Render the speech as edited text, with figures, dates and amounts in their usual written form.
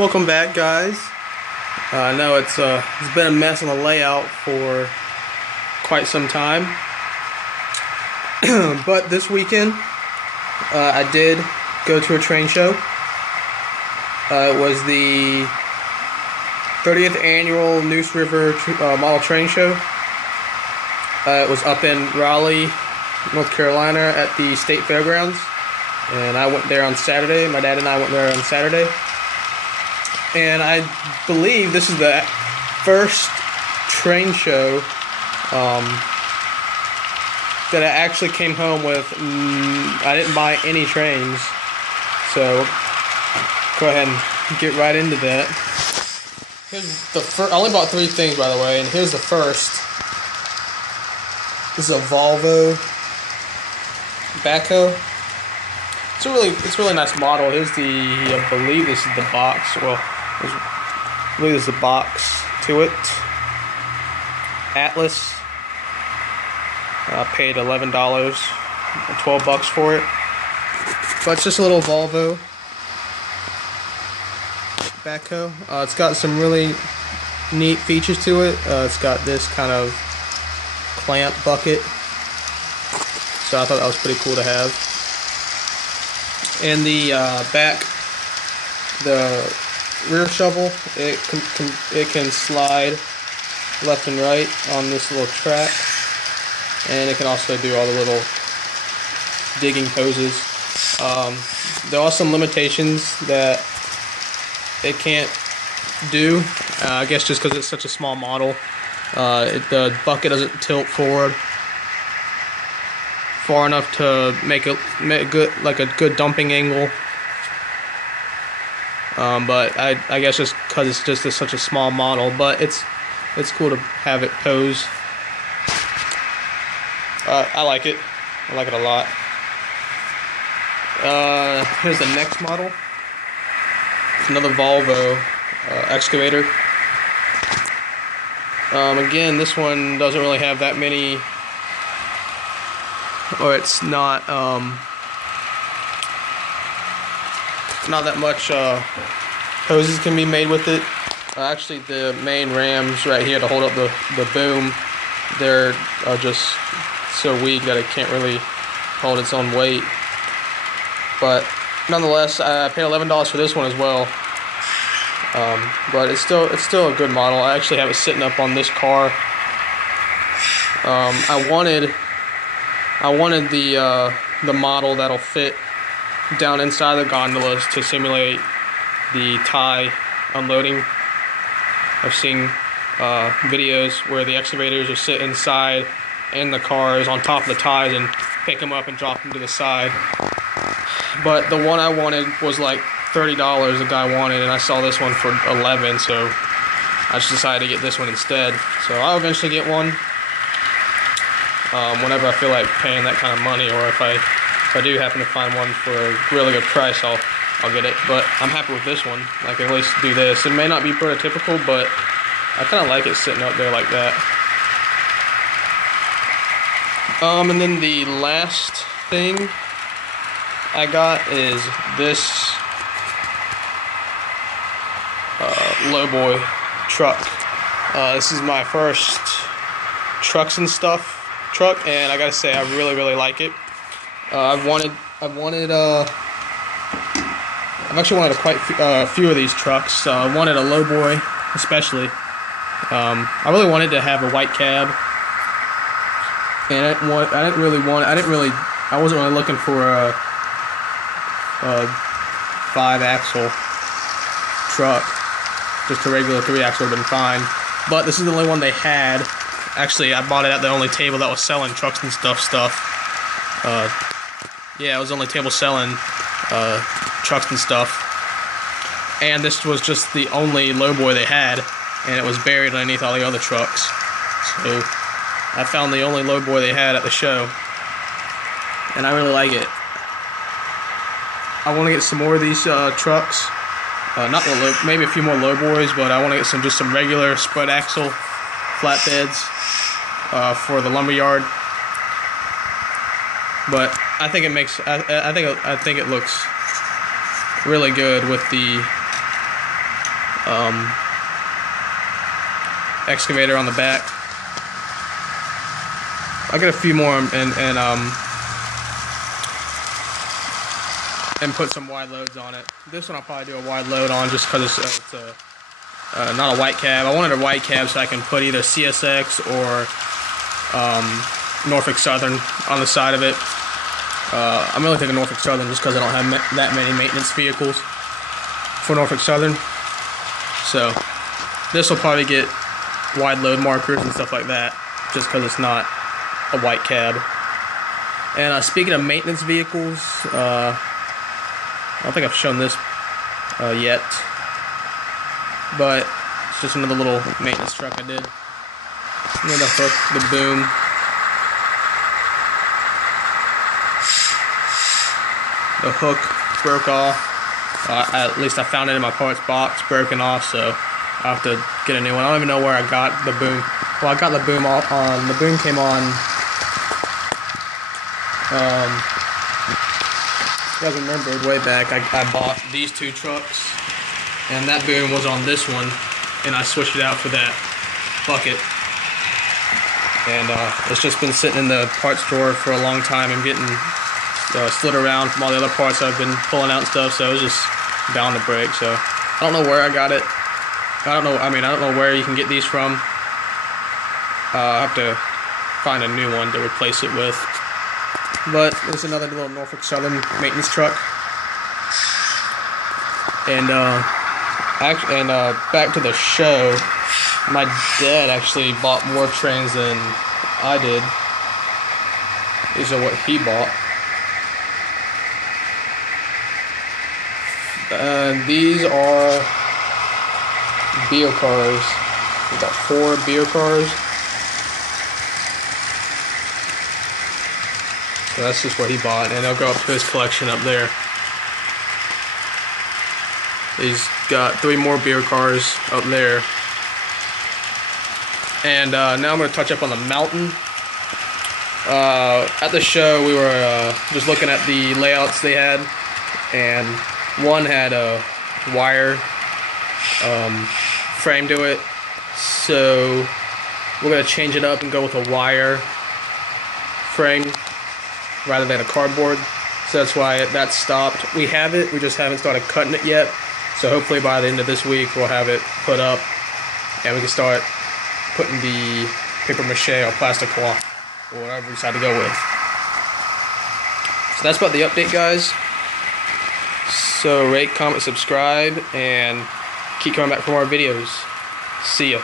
Welcome back, guys. I know it's been a mess on the layout for quite some time, but this weekend I did go to a train show. It was the 30th annual Neuse River Model Train Show. It was up in Raleigh, North Carolina at the State Fairgrounds, and I went there on Saturday. My dad and I went there on Saturday. And I believe this is the first train show that I actually came home with. I didn't buy any trains, so go ahead and get right into that. Here's the first. I only bought 3 things, by the way, and here's the first. This is a Volvo backhoe. It's a really nice model. Here's I believe this is the box. Well, I believe there's a box to it. Atlas. I paid $11, $12 for it. But it's just a little Volvo backhoe. It's got some really neat features to it. It's got this kind of clamp bucket, so I thought that was pretty cool to have. And the back, the rear shovel, it can slide left and right on this little track, and it can also do all the little digging poses. There are some limitations that it can't do, I guess just because it's such a small model. The bucket doesn't tilt forward far enough to make a good dumping angle. But I guess just because it's just such a small model, but it's cool to have it pose. I like it. I like it a lot. Here's the next model. It's another Volvo excavator. Again, this one doesn't really have that many, or it's not that much hoses can be made with it. Actually, the main rams right here to hold up the boom, they're just so weak that it can't really hold its own weight. But nonetheless, I paid $11 for this one as well. But it's still a good model. I actually have it sitting up on this car. I wanted the model that'll fit down inside the gondolas to simulate the tie unloading. I've seen videos where the excavators will sit inside and the cars on top of the ties and pick them up and drop them to the side. But the one I wanted was like $30 the guy wanted, and I saw this one for $11, so I just decided to get this one instead. So I'll eventually get one whenever I feel like paying that kind of money, or if I do happen to find one for a really good price, I'll get it. But I'm happy with this one. I can at least do this. It may not be prototypical, but I kind of like it sitting up there like that. And then the last thing I got is this lowboy truck. This is my first trucks and stuff truck, and I gotta say I really like it. I've actually wanted quite a few of these trucks. I wanted a lowboy especially. I really wanted to have a white cab, and I wasn't really looking for a 5-axle truck. Just a regular 3-axle would have been fine. But this is the only one they had. Actually, I bought it at the only table that was selling trucks and stuff. Yeah, it was the only table selling trucks and stuff. And this was just the only lowboy they had, and it was buried underneath all the other trucks. So I found the only lowboy they had at the show, and I really like it. I want to get some more of these trucks. Maybe a few more lowboys, but I want to get some regular spread axle flatbeds for the lumberyard. But I think I think it looks really good with the excavator on the back. I'll get a few more and put some wide loads on it. This one I'll probably do a wide load on just because it's not a white cab. I wanted a white cab so I can put either CSX or Norfolk Southern on the side of it. I'm really thinking Norfolk Southern just because I don't have that many maintenance vehicles for Norfolk Southern. So this will probably get wide load markers and stuff like that just because it's not a white cab. And speaking of maintenance vehicles, I don't think I've shown this yet, but it's just another little maintenance truck I did. And then the hook, the boom. The hook broke off. At least I found it in my parts box, broken off, so I'll have to get a new one. I don't even know where I got the boom. Well, I got the boom off on, the boom came on, you guys remember way back, I bought these two trucks, and that boom was on this one, and I switched it out for that bucket. And it's just been sitting in the parts drawer for a long time and getting slid around from all the other parts I've been pulling out and stuff, so it was just bound to break. So I don't know where I got it. I don't know where you can get these from. I have to find a new one to replace it with. But there's another little Norfolk Southern maintenance truck. And back to the show. My dad actually bought more trains than I did. These are what he bought. These are Beal cars. We got 4 Beal cars. So that's just what he bought, and they'll go up to his collection up there. He's got 3 more Beal cars up there. And now I'm going to touch up on the Mountain. At the show, we were just looking at the layouts they had, and one had a wire frame to it, so we're going to change it up and go with a wire frame rather than a cardboard. So that's why that stopped. We have it, we just haven't started cutting it yet, so hopefully by the end of this week we'll have it put up and we can start putting the paper mache or plastic cloth or whatever we decide to go with. So that's about the update, guys. So rate, comment, subscribe, and keep coming back for more videos. See ya.